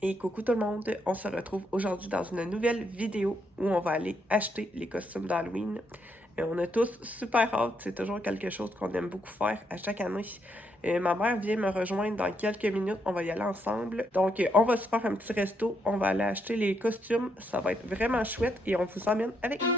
Et coucou tout le monde, on se retrouve aujourd'hui dans une nouvelle vidéo où on va aller acheter les costumes d'Halloween. On a tous super hâte, c'est toujours quelque chose qu'on aime beaucoup faire à chaque année. Ma mère vient me rejoindre dans quelques minutes, on va y aller ensemble. Donc on va se faire un petit resto, on va aller acheter les costumes, ça va être vraiment chouette et on vous emmène avec nous.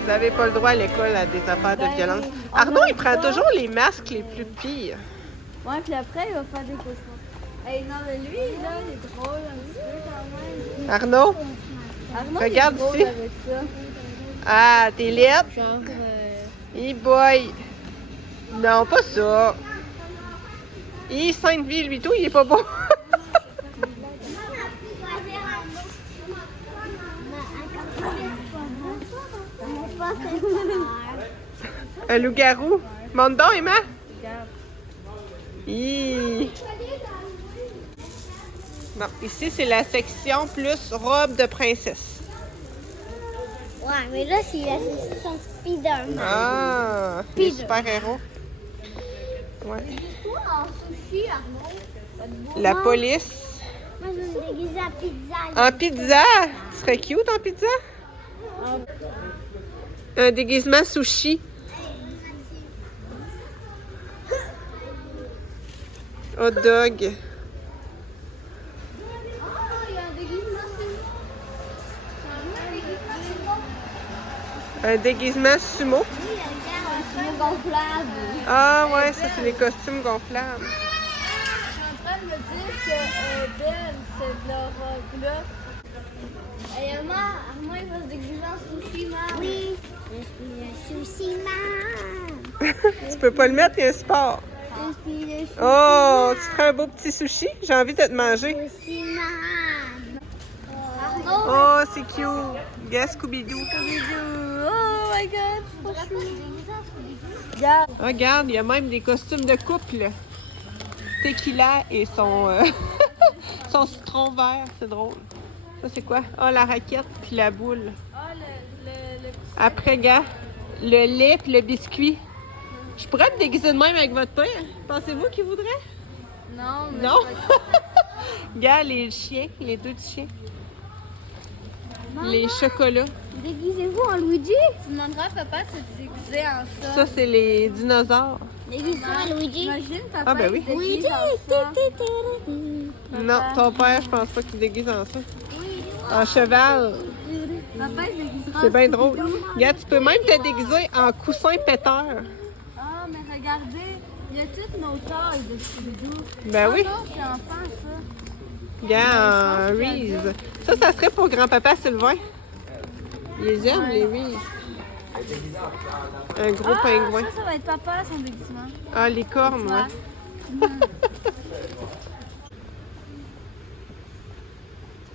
Vous n'avez pas le droit à l'école à des affaires de violence. Arnaud, il prend toujours les masques les plus pires. Ouais, puis après, il va faire des cauchemars. Hey, non, mais lui, là, il est drôle un petit peu quand même. Arnaud, Arnaud, regarde il est drôle ici. avec ça. Ah, t'es laide. Genre, Hey boy. Non, pas ça. Il Sainte-Vie, lui, tout, il est pas beau. Un loup-garou. Monte donc, Emma. regarde. Hi. Bon, ici, c'est la section plus robe de princesse. Ouais, mais là, c'est la section Spider-Man. Ah, les Spider. super-héros. Ouais. Toi, en sushi, Arnaud? La police. Moi, je vais me déguiser en pizza. En pizza. Ce serait cute en pizza. Un déguisement sushi. Hot dog. Oh, il y a un déguisement Un déguisement sumo. sumo gonflable. Ah ouais, ça c'est les costumes gonflables. Je suis en train de me dire que Belle, c'est de leur robe-là. Et Armand, il va se déguiser en sushi man. Oui, je suis un sushi man. Tu peux pas le mettre, il y a un sport. Je suis le Oh, tu ferais un beau petit sushi? J'ai envie de te manger. sushi man. Arnaud, Oh, c'est cute. Yes, Scooby-Doo. Oh my god, c'est trop chou. Regarde. Regarde, il y a même des costumes de couple. Tequila et son, son citron vert, c'est drôle. Ça, c'est quoi? Ah, la raquette puis la boule. Ah, le Après, gars, le lait puis le biscuit. Je pourrais me déguiser de même avec votre père. Pensez-vous qu'il voudrait? Non, mais Non? Gars, les chiens, les deux petits chiens. Les chocolats. déguisez-vous en Luigi. tu demanderas à papa de se déguiser en ça. Ça, c'est les dinosaures. Déguisez-vous en Luigi. Imagine papa, Ah, ben oui. il se déguise en ça. Non, ton père, je pense pas qu'il déguise en ça. En cheval. Papa, il se déguisera C'est en bien drôle. Scooby-Doo. Regarde, tu peux même te déguiser en coussin péteur. Ah, ça, mais regardez, il y a toutes nos tailles de Scooby-Doo. Ben oui. Non, c'est enfant, ça. Regarde, Reese. Ça serait pour grand-papa Sylvain. Il les aime, les Reese. Un gros pingouin. Ça va être papa, son déguisement. Ah, les cornes, ouais.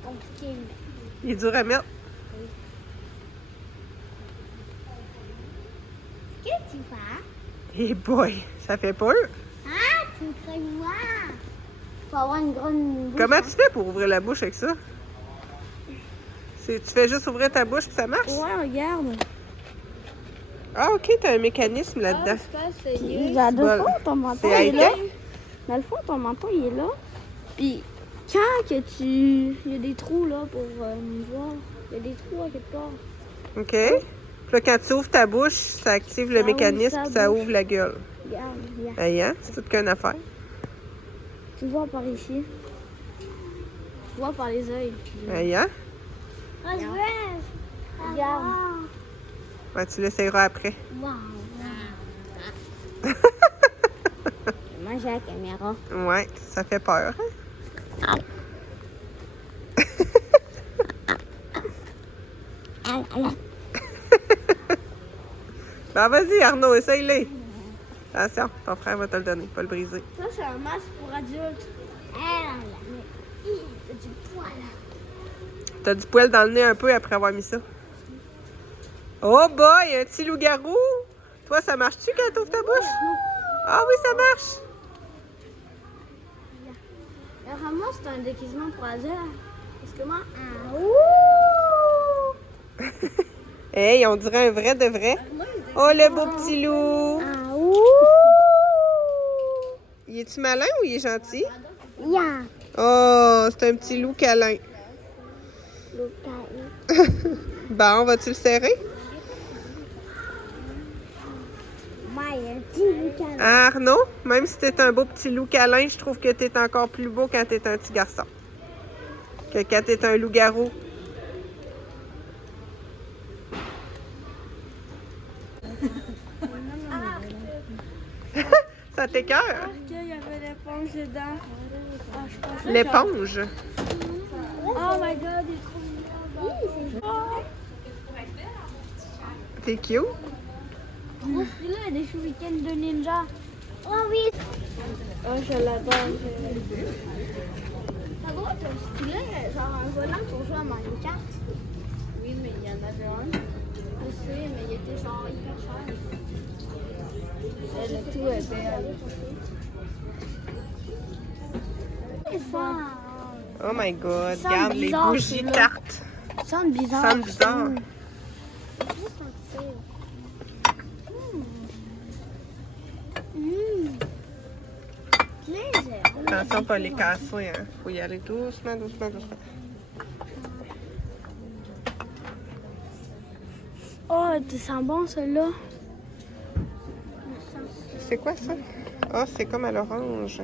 Compliqué. Il est dur à mettre. Qu'est-ce que tu fais? Eh boy, ça fait peur. Ah, tu me crées moi. Faut avoir une grande bouche. Comment tu fais pour ouvrir la bouche avec ça? Tu fais juste ouvrir ta bouche puis ça marche? Ouais, regarde. Ah, OK, t'as un mécanisme là-dedans. Dans le fond, ton menton, il est là. high-tech. Dans le fond, ton menton, il est là. Puis, quand que il y a des trous, là, pour nous voir. Il y a des trous à quelque part. OK. Puis là, quand tu ouvres ta bouche, ça active le Ça mécanisme ouvre puis sa ça bouche. ouvre la gueule. Regarde, regarde. Hey, hein? C'est toute qu'une affaire. Tu vois par ici. Tu vois par les yeux. Hey, hein? Ah, je veux. Regarde. Ouais, tu l'essayeras après. Wow. Moi, j'ai la caméra. Ouais, ça fait peur. Hein? Ben, vas-y, Arnaud, essaye-les. Attention, ton frère va te le donner, pas le briser. Ça, c'est un masque pour adultes. T'as du poil. T'as du poil dans le nez un peu après avoir mis ça. Oh boy, un petit loup-garou! Toi, ça marche-tu quand t'ouvres ta bouche? Ah oui, ça marche! Vraiment, c'est un déguisement pour adultes. Parce que moi, Hey, on dirait un vrai de vrai. Oh, le beau petit loup! Il est-tu malin ou il est gentil? Yeah. Oh, c'est un petit loup câlin. Bon, vas-tu le serrer? Moi, il y a un petit boucan. Ah, Arnaud, même si t'es un beau petit loup câlin, je trouve que t'es encore plus beau quand t'es un petit garçon. Que quand t'es un loup-garou. Ça t'écoeure? il y avait l'éponge dedans. Ah, je pensais L'éponge? Oh my god, il est trop mignon. T'es cute? Oh, celui-là, il y a des shurikens de ninja. Oh oui. Oh, je l'adore. Ça doit être stylé, genre un volant pour jouer à Mario Kart. Oui, mais il y en avait un. Je sais, mais il était genre hyper cher. Le tout est belle. C'est ça. Oh my god, Ça regarde les bizarre, bougies celui-là. cartes. Ça sent bizarre. Ça sent bizarre. Juste un petit. Attention pas les casser, hein. Faut y aller doucement, doucement, doucement. Oh, tu sens bon, celui-là. C'est quoi ça? Ah, c'est comme à l'orange.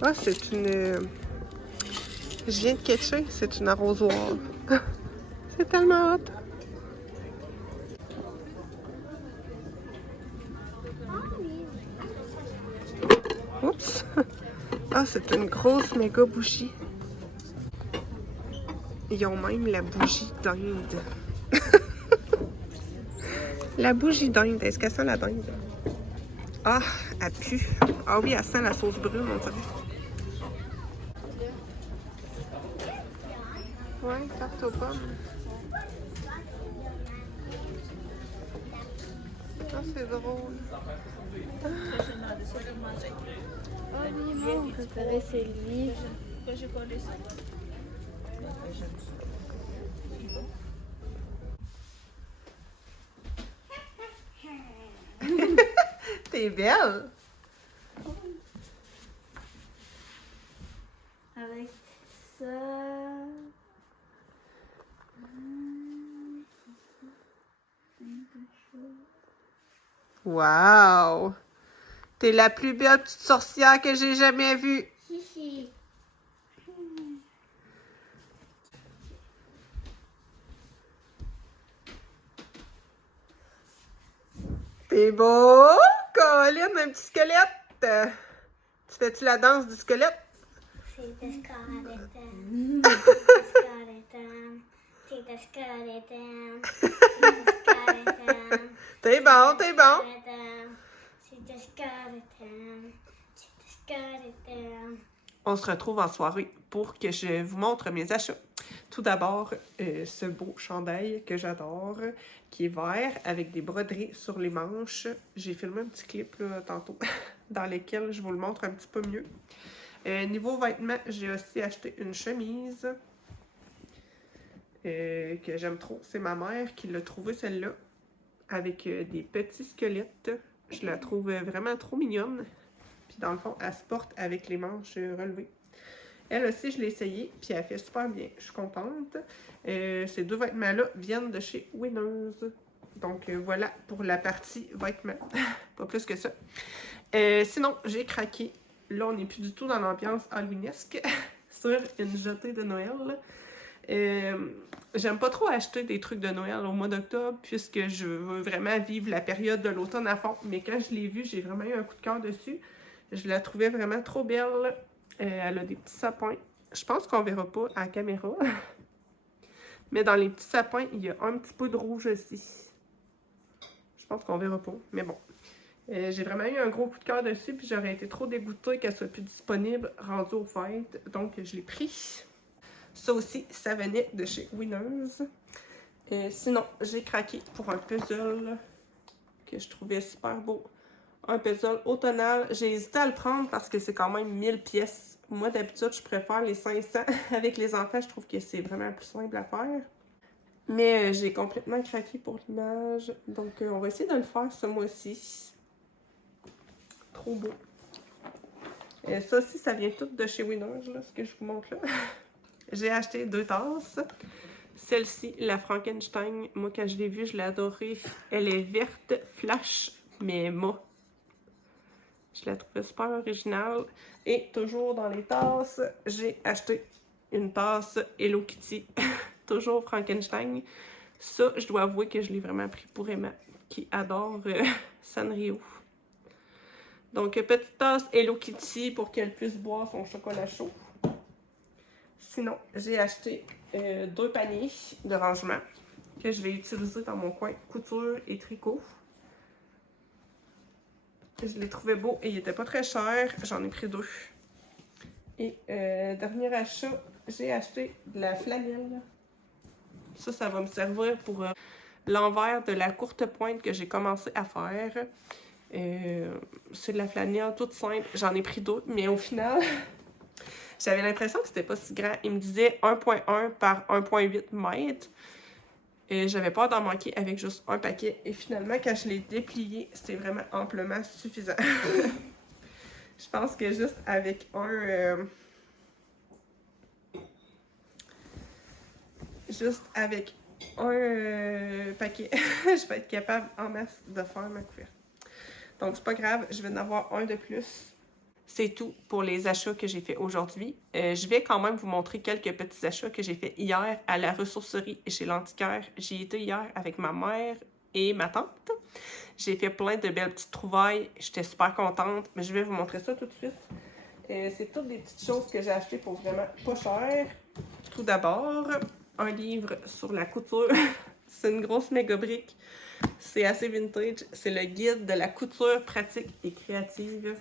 Ah, c'est une... Je viens de catcher, c'est une arrosoir. C'est tellement hot. Oups! Ah, c'est une grosse méga bougie. Ils ont même la bougie d'Inde. La bougie d'Inde, est-ce qu'elle sent la dinde? Ah, elle pue. Ah oui, elle sent la sauce brune, on dirait. Ouais, tarte aux pommes. Ah, c'est drôle. Oh, lui, mon préféré, c'est lui. T'es belle! Avec ça. Wow! T'es la plus belle petite sorcière que j'ai jamais vue. Chichi. T'es beau! Colline, un petit squelette! Tu fais-tu la danse du squelette? C'est the skeleton. C'est the skeleton. C'est the skeleton. T'es bon, t'es bon! C'est the skeleton. C'est the skeleton. On se retrouve en soirée pour que je vous montre mes achats. Tout d'abord, ce beau chandail que j'adore, qui est vert avec des broderies sur les manches. J'ai filmé un petit clip là, tantôt dans lequel je vous le montre un petit peu mieux. Niveau vêtements, j'ai aussi acheté une chemise que j'aime trop. C'est ma mère qui l'a trouvée celle-là avec des petits squelettes. Je la trouve vraiment trop mignonne. Puis dans le fond, elle se porte avec les manches relevées. Elle aussi, je l'ai essayée, puis elle fait super bien. Je suis contente. Ces deux vêtements-là viennent de chez Winners. Donc voilà pour la partie vêtements. Pas plus que ça. Sinon, j'ai craqué. Là, on n'est plus du tout dans l'ambiance halloweenesque sur une jetée de Noël. J'aime pas trop acheter des trucs de Noël au mois d'octobre puisque je veux vraiment vivre la période de l'automne à fond. Mais quand je l'ai vue, j'ai vraiment eu un coup de cœur dessus. Je la trouvais vraiment trop belle. Elle a des petits sapins. Je pense qu'on verra pas à la caméra. Mais dans les petits sapins, il y a un petit peu de rouge aussi. Je pense qu'on verra pas, mais bon. J'ai vraiment eu un gros coup de cœur dessus, puis j'aurais été trop dégoûtée qu'elle soit plus disponible rendue aux fêtes. Donc, je l'ai pris. Ça aussi, ça venait de chez Winners. Sinon, j'ai craqué pour un puzzle que je trouvais super beau. Un puzzle automnal. J'ai hésité à le prendre parce que c'est quand même 1000 pièces. Moi, d'habitude, je préfère les 500. Avec les enfants, je trouve que c'est vraiment plus simple à faire. Mais j'ai complètement craqué pour l'image. Donc, on va essayer de le faire ce mois-ci. Trop beau. Ça aussi, ça vient tout de chez Winners, là, ce que je vous montre là. J'ai acheté 2 tasses. Celle-ci, la Frankenstein, moi, quand je l'ai vue, je l'ai adorée. Elle est verte, flash, mais mât. Je la trouvais super originale. Et toujours dans les tasses, j'ai acheté une tasse Hello Kitty. Toujours Frankenstein. Ça, je dois avouer que je l'ai vraiment pris pour Emma, qui adore Sanrio. Donc, petite tasse Hello Kitty pour qu'elle puisse boire son chocolat chaud. Sinon, j'ai acheté 2 paniers de rangement que je vais utiliser dans mon coin couture et tricot. Je les trouvais beaux et ils n'étaient pas très chers. J'en ai pris 2. Et dernier achat, j'ai acheté de la flanelle. Ça va me servir pour l'envers de la courte pointe que j'ai commencé à faire. C'est de la flanelle toute simple. J'en ai pris 2, mais au final, j'avais l'impression que c'était pas si grand. Il me disait 1.1 par 1.8 mètres. Et j'avais peur d'en manquer avec juste un paquet. Et finalement, quand je l'ai déplié, c'était vraiment amplement suffisant. Je pense que juste avec un... paquet, je vais être capable en masse de faire ma couverte. Donc, c'est pas grave, je vais en avoir un de plus. C'est tout pour les achats que j'ai fait aujourd'hui. Je vais quand même vous montrer quelques petits achats que j'ai fait hier à la ressourcerie chez l'Antiquaire. J'y étais hier avec ma mère et ma tante. J'ai fait plein de belles petites trouvailles. J'étais super contente, mais je vais vous montrer ça tout de suite. C'est toutes des petites choses que j'ai achetées pour vraiment pas cher. Tout d'abord, un livre sur la couture. C'est une grosse méga brique. C'est assez vintage. C'est le guide de la couture pratique et créative.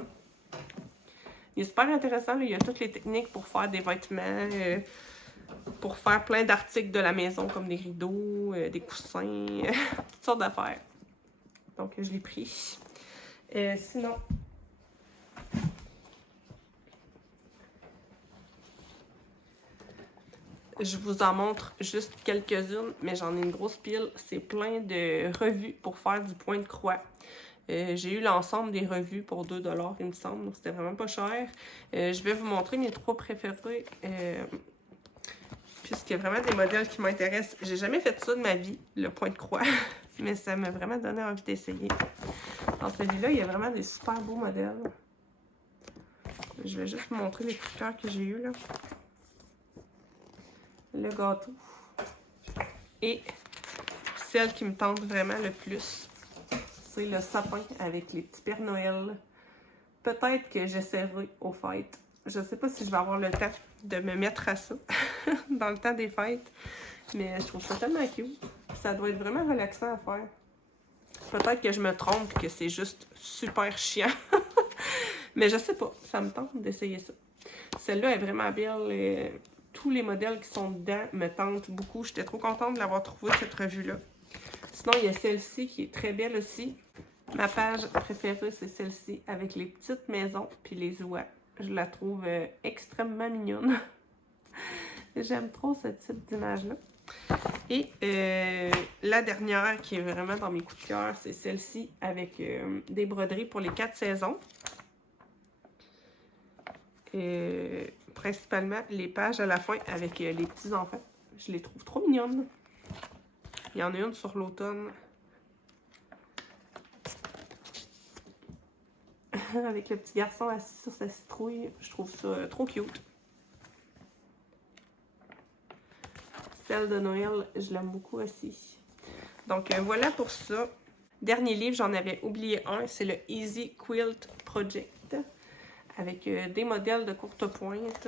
Il est super intéressant. Là. Il y a toutes les techniques pour faire des vêtements, pour faire plein d'articles de la maison, comme des rideaux, des coussins, toutes sortes d'affaires. Donc, je l'ai pris. Sinon, je vous en montre juste quelques-unes, mais j'en ai une grosse pile. C'est plein de revues pour faire du point de croix. J'ai eu l'ensemble des revues pour 2 $, il me semble, donc c'était vraiment pas cher. Je vais vous montrer mes 3 préférés, puisqu'il y a vraiment des modèles qui m'intéressent. J'ai jamais fait ça de ma vie, le point de croix, mais ça m'a vraiment donné envie d'essayer. Dans celui-là, il y a vraiment des super beaux modèles. Je vais juste vous montrer les coups de cœur que j'ai eu là. Le gâteau. Et celle qui me tente vraiment le plus, c'est le sapin avec les petits Pères Noël. Peut-être que j'essaierai aux fêtes. Je sais pas si je vais avoir le temps de me mettre à ça dans le temps des fêtes. Mais je trouve ça tellement cute. Ça doit être vraiment relaxant à faire. Peut-être que je me trompe, que c'est juste super chiant. Mais je sais pas, ça me tente d'essayer ça. Celle-là est vraiment belle. Tous les modèles qui sont dedans me tentent beaucoup. J'étais trop contente de l'avoir trouvée, cette revue-là. Sinon, il y a celle-ci qui est très belle aussi. Ma page préférée, c'est celle-ci, avec les petites maisons puis les oies. Je la trouve extrêmement mignonne. J'aime trop ce type d'image-là. Et la dernière qui est vraiment dans mes coups de cœur, c'est celle-ci avec des broderies pour les 4 saisons. Principalement les pages à la fin avec les petits-enfants. Je les trouve trop mignonnes. Il y en a une sur l'automne. Avec le petit garçon assis sur sa citrouille. Je trouve ça trop cute. Celle de Noël, je l'aime beaucoup aussi. Donc voilà pour ça. Dernier livre, j'en avais oublié un. C'est le Easy Quilt Project. Avec des modèles de courte pointe.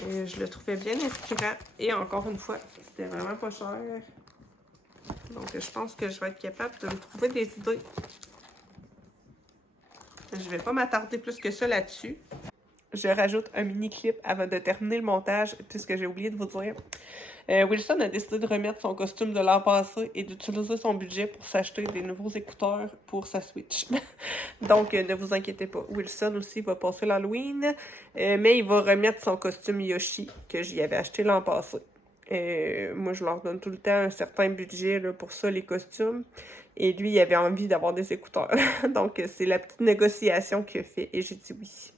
Je le trouvais bien inspirant. Et encore une fois, c'était vraiment pas cher. Donc je pense que je vais être capable de me trouver des idées. Je vais pas m'attarder plus que ça là-dessus. Je rajoute un mini clip avant de terminer le montage, puisque j'ai oublié de vous dire. Wilson a décidé de remettre son costume de l'an passé et d'utiliser son budget pour s'acheter des nouveaux écouteurs pour sa Switch. Donc, ne vous inquiétez pas. Wilson aussi va passer l'Halloween, mais il va remettre son costume Yoshi que j'y avais acheté l'an passé. Moi, je leur donne tout le temps un certain budget là, pour ça, les costumes. Et lui, il avait envie d'avoir des écouteurs. Donc, c'est la petite négociation qu'il a fait et j'ai dit oui.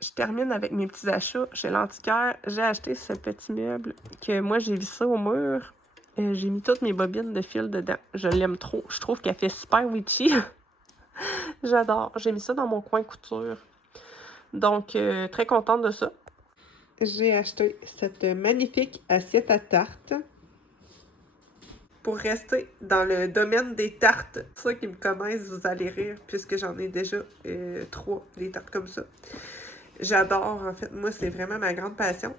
Je termine avec mes petits achats chez l'antiquaire. J'ai acheté ce petit meuble que moi j'ai vissé au mur. J'ai mis toutes mes bobines de fil dedans. Je l'aime trop. Je trouve qu'elle fait super witchy. J'adore. J'ai mis ça dans mon coin couture. Donc, très contente de ça. J'ai acheté cette magnifique assiette à tarte. Pour rester dans le domaine des tartes, ceux qui me connaissent, vous allez rire, puisque j'en ai déjà 3, des tartes comme ça. J'adore, en fait, moi, c'est vraiment ma grande passion.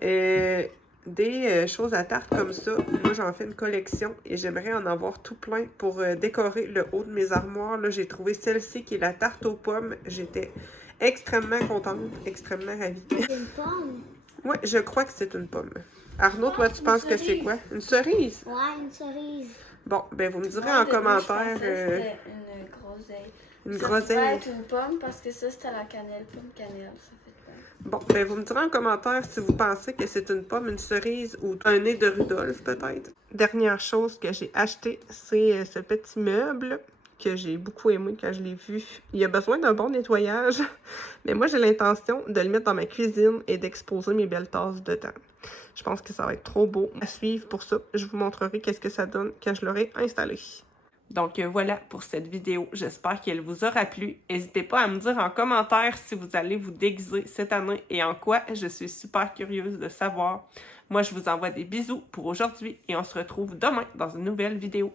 Des choses à tarte comme ça, moi, j'en fais une collection et j'aimerais en avoir tout plein pour décorer le haut de mes armoires. Là, j'ai trouvé celle-ci qui est la tarte aux pommes. J'étais extrêmement contente, extrêmement ravie. C'est une pomme? Oui, je crois que c'est une pomme. Arnaud, toi, tu penses que c'est quoi? Une cerise? Ouais, une cerise. Bon, ben vous me direz en commentaire. C'était une groseille. Une Ça groseille. pourrait être une pomme parce que ça, c'était la cannelle. Pomme cannelle, ça fait pomme. Bon, ben vous me direz en commentaire si vous pensez que c'est une pomme, une cerise ou un nez de Rudolph, peut-être. Dernière chose que j'ai acheté, c'est ce petit meuble que j'ai beaucoup aimé quand je l'ai vu. Il a besoin d'un bon nettoyage, mais moi, j'ai l'intention de le mettre dans ma cuisine et d'exposer mes belles tasses dedans. Je pense que ça va être trop beau à suivre pour ça. Je vous montrerai qu'est-ce que ça donne quand je l'aurai installé. Donc voilà pour cette vidéo. J'espère qu'elle vous aura plu. N'hésitez pas à me dire en commentaire si vous allez vous déguiser cette année et en quoi. Je suis super curieuse de savoir. Moi, je vous envoie des bisous pour aujourd'hui et on se retrouve demain dans une nouvelle vidéo.